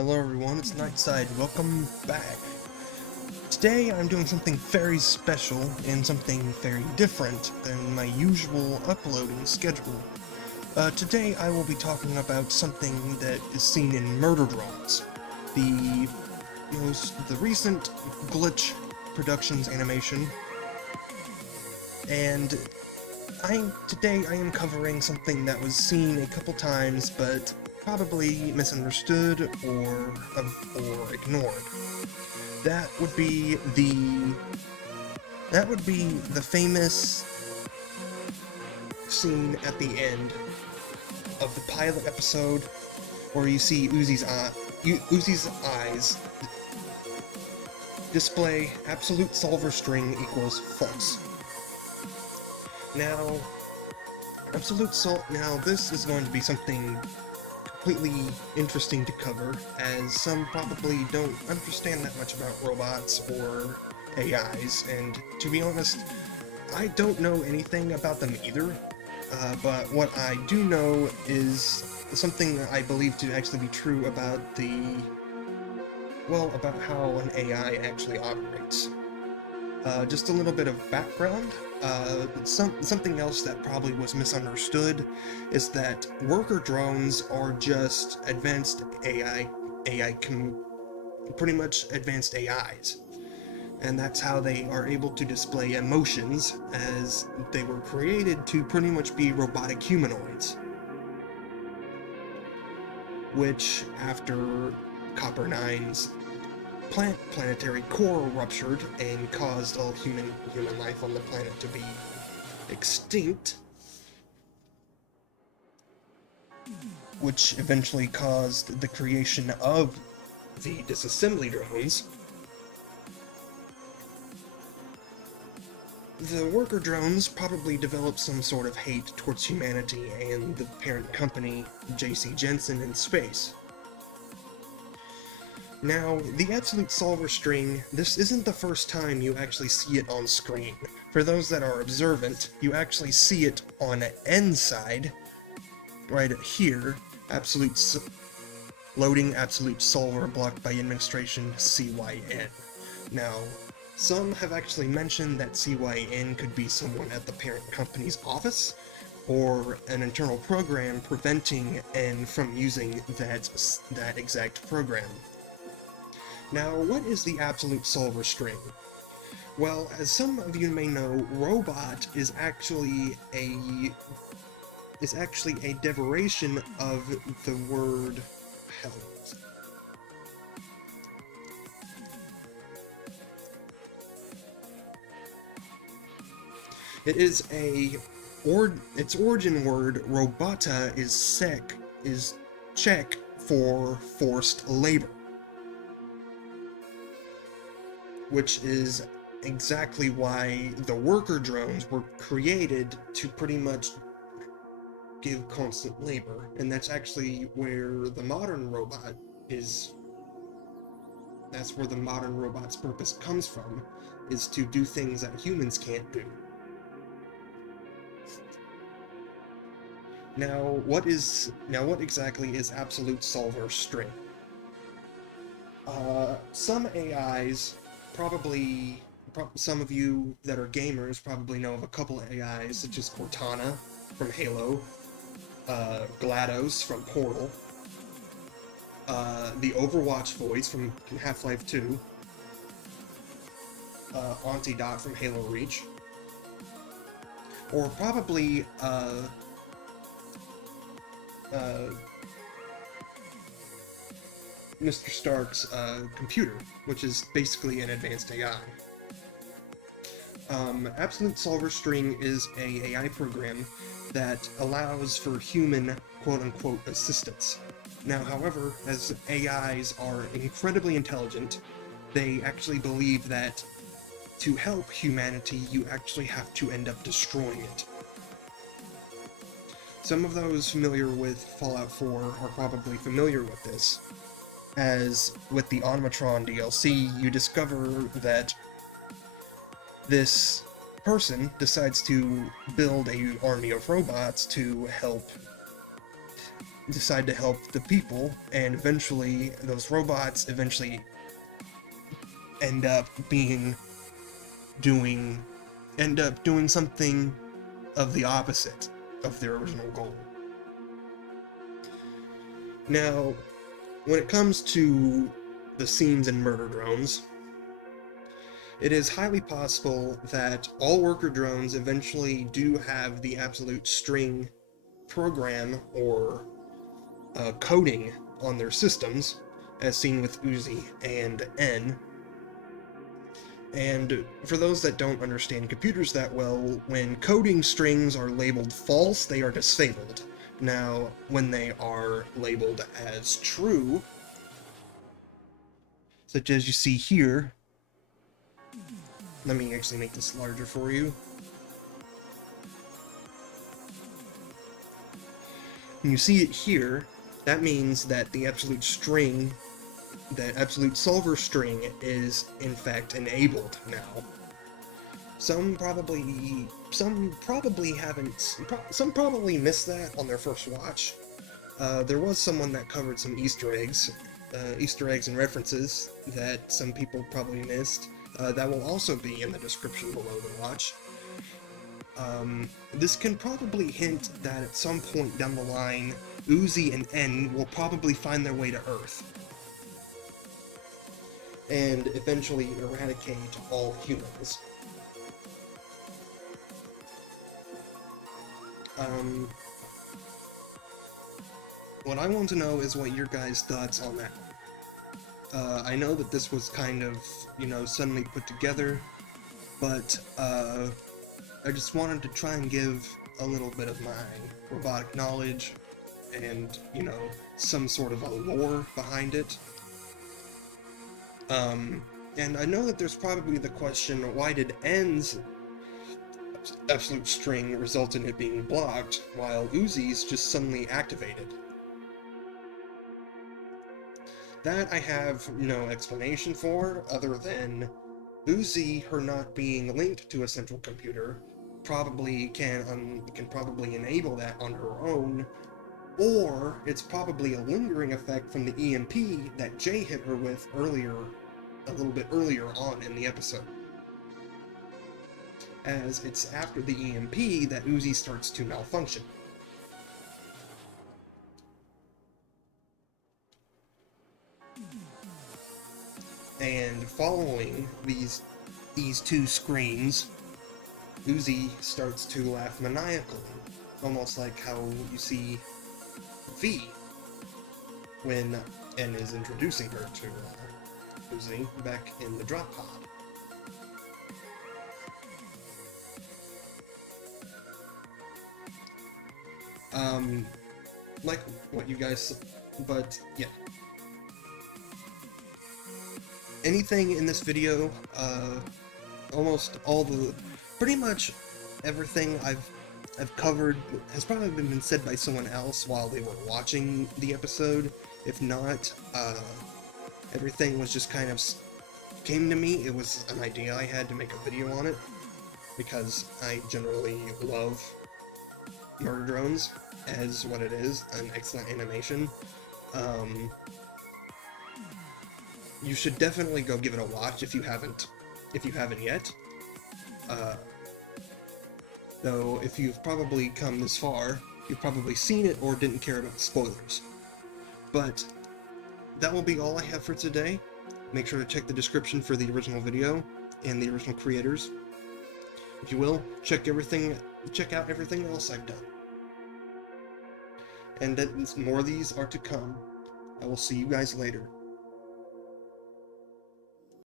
Hello everyone, it's Nightside. Welcome back. Today I'm doing something very special and something very different than my usual uploading schedule. Today I will be talking about something that is seen in Murder Drones, the recent Glitch Productions animation, and today I am covering something that was seen a couple times but probably misunderstood or ignored. That would be the famous scene at the end of the pilot episode where you see Uzi's eyes display AbsoluteSolver string equals false. Now, this is going to be something completely interesting to cover, as some probably don't understand that much about robots or AIs, and to be honest, I don't know anything about them either, but what I do know is something that I believe to actually be true about about how an AI actually operates. Just a little bit of background. Something else that probably was misunderstood is that worker drones are just advanced pretty much advanced AIs. And that's how they are able to display emotions, as they were created to pretty much be robotic humanoids. Which, after Copper 9's planetary core ruptured and caused all human life on the planet to be extinct, which eventually caused the creation of the disassembly drones. The worker drones probably developed some sort of hate towards humanity and the parent company, J.C. Jensen, in space. Now, the AbsoluteSolver string, this isn't the first time you actually see it on screen. For those that are observant, you actually see it on the end side, right here, loading AbsoluteSolver blocked by administration CYN. Now, some have actually mentioned that CYN could be someone at the parent company's office, or an internal program preventing N from using that exact program. Now, what is the AbsoluteSolver string? Well, as some of you may know, robot is actually a derivation of the word hell. It is its origin word robota is Czech for forced labor, which is exactly why the worker drones were created to pretty much give constant labor, and that's actually where the modern robot is. That's where the modern robot's purpose comes from, is to do things that humans can't do. Now, what exactly is AbsoluteSolver string? Some AIs, some of you that are gamers probably know of a couple of AIs, such as Cortana from Halo, GLaDOS from Portal, the Overwatch voice from Half-Life 2, Antidot from Halo Reach, or probably Mr. Stark's computer, which is basically an advanced AI. AbsoluteSolver string is an AI program that allows for human quote-unquote assistance. Now, however, as AIs are incredibly intelligent, they actually believe that to help humanity, you actually have to end up destroying it. Some of those familiar with Fallout 4 are probably familiar with this, as with the Animatron DLC, you discover that this person decides to build an army of robots to help decide to help the people, and eventually those robots eventually end up doing something of the opposite of their original goal. Now, when it comes to the scenes in Murder Drones, it is highly possible that all worker drones eventually do have the absolute string program or coding on their systems, as seen with Uzi and N. And for those that don't understand computers that well, when coding strings are labeled false, they are disabled. Now, when they are labeled as true, such as you see here, let me actually make this larger for you. When you see it here, that means that the absolute string, the AbsoluteSolver string, is in fact enabled now. Some probably missed that on their first watch. There was someone that covered some Easter eggs and references that some people probably missed. That will also be in the description below the watch. This can probably hint that at some point down the line, Uzi and N will probably find their way to Earth and eventually eradicate all humans. What I want to know is what your guys' thoughts on that. I know that this was kind of, suddenly put together, but I just wanted to try and give a little bit of my robotic knowledge and, some sort of a lore behind it. And I know that there's probably the question, why did N's absolute string result in it being blocked, while Uzi's just suddenly activated? That I have no explanation for, other than Uzi, her not being linked to a central computer, probably can probably enable that on her own, or it's probably a lingering effect from the EMP that Jay hit her with a little bit earlier on in the episode. As it's after the EMP that Uzi starts to malfunction. And following these two screens, Uzi starts to laugh maniacally, almost like how you see V when N is introducing her to Uzi back in the drop pod. Like what you guys, but yeah. Anything in this video, pretty much everything I've covered has probably been said by someone else while they were watching the episode. If not, everything was just kind of came to me. It was an idea I had to make a video on it, because I generally love Murder Drones as what it is, an excellent animation. You should definitely go give it a watch if you haven't yet. Though, if you've probably come this far, you've probably seen it or didn't care about spoilers. But that will be all I have for today. Make sure to check the description for the original video and the original creators. If you will, check out everything else I've done. And that more of these are to come. I will see you guys later.